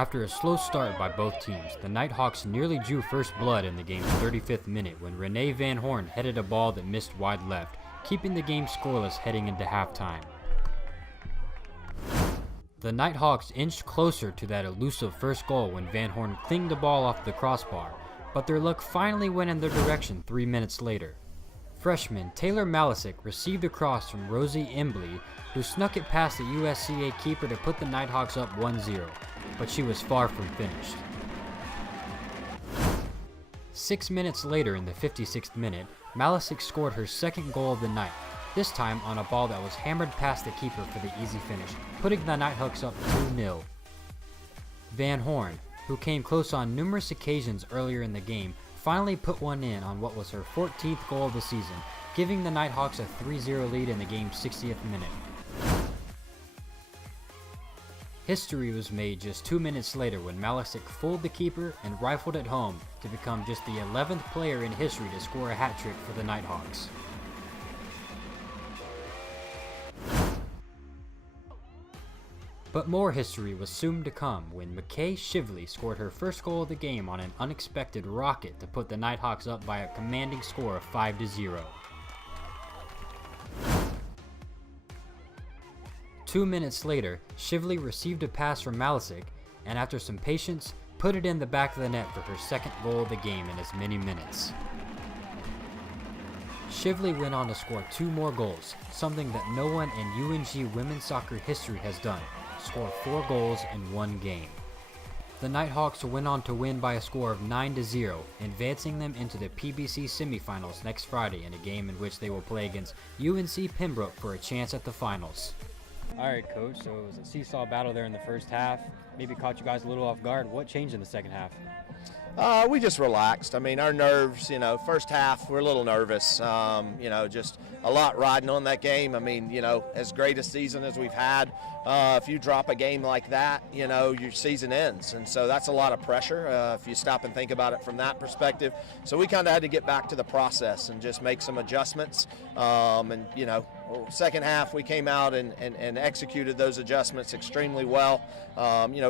After a slow start by both teams, the Nighthawks nearly drew first blood in the game's 35th minute when Renee Van Horn headed a ball that missed wide left, keeping the game scoreless heading into halftime. The Nighthawks inched closer to that elusive first goal when Van Horn clinged the ball off the crossbar, but their luck finally went in their direction 3 minutes later. Freshman Taylor Malisic received a cross from Rosie Embley, who snuck it past the USC keeper to put the Nighthawks up 1-0, but she was far from finished. 6 minutes later, in the 56th minute, Malisic scored her second goal of the night, this time on a ball that was hammered past the keeper for the easy finish, putting the Nighthawks up 2-0. Van Horn, who came close on numerous occasions earlier in the game, finally put one in on what was her 14th goal of the season, giving the Nighthawks a 3-0 lead in the game's 60th minute. History was made just 2 minutes later when Malisic fooled the keeper and rifled it home to become just the 11th player in history to score a hat trick for the Nighthawks. But more history was soon to come when McKay Shively scored her first goal of the game on an unexpected rocket to put the Nighthawks up by a commanding score of 5-0. 2 minutes later, Shively received a pass from Malisic, and after some patience, put it in the back of the net for her second goal of the game in as many minutes. Shively went on to score 2 more goals, something that no one in UNG women's soccer history has done, score 4 goals in one game. The Nighthawks went on to win by a score of 9-0, advancing them into the PBC semifinals next Friday in a game in which they will play against UNC Pembroke for a chance at the finals. All right, Coach, so it was a seesaw battle there in the first half. Maybe caught you guys a little off guard. What changed in the second half? We just relaxed. I mean, our nerves, first half, we're a little nervous. Just a lot riding on that game. I mean, as great a season as we've had, if you drop a game like that, your season ends. And so that's a lot of pressure if you stop and think about it from that perspective. So we kind of had to get back to the process and just make some adjustments. Second half, we came out and executed those adjustments extremely well.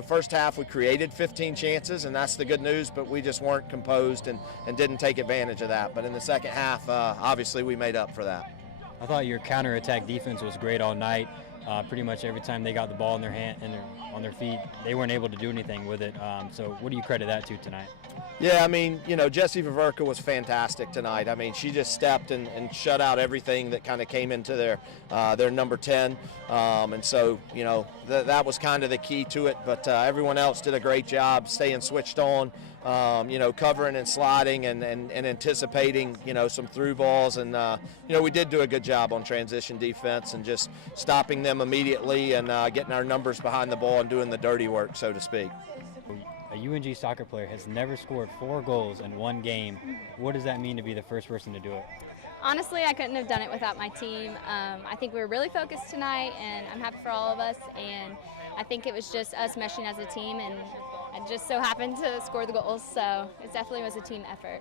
First half, we created 15 chances, and that's the good news, but we just weren't composed and didn't take advantage of that. But in the second half, obviously, we made up for that. I thought your counterattack defense was great all night. Pretty much every time they got the ball in their hand and on their feet, they weren't able to do anything with it. So what do you credit that to tonight? Yeah, I mean, Jessie Vaverka was fantastic tonight. I mean, she just stepped and shut out everything that kind of came into their number 10. And so, that was kind of the key to it. But everyone else did a great job staying switched on, covering and sliding and anticipating, some through balls. And, we did do a good job on transition defense and just stopping them immediately and getting our numbers behind the ball and doing the dirty work, so to speak. A UNG soccer player has never scored 4 goals in one game. What does that mean to be the first person to do it? Honestly, I couldn't have done it without my team. I think we were really focused tonight, and I'm happy for all of us. And I think it was just us meshing as a team, and I just so happened to score the goals. So it definitely was a team effort.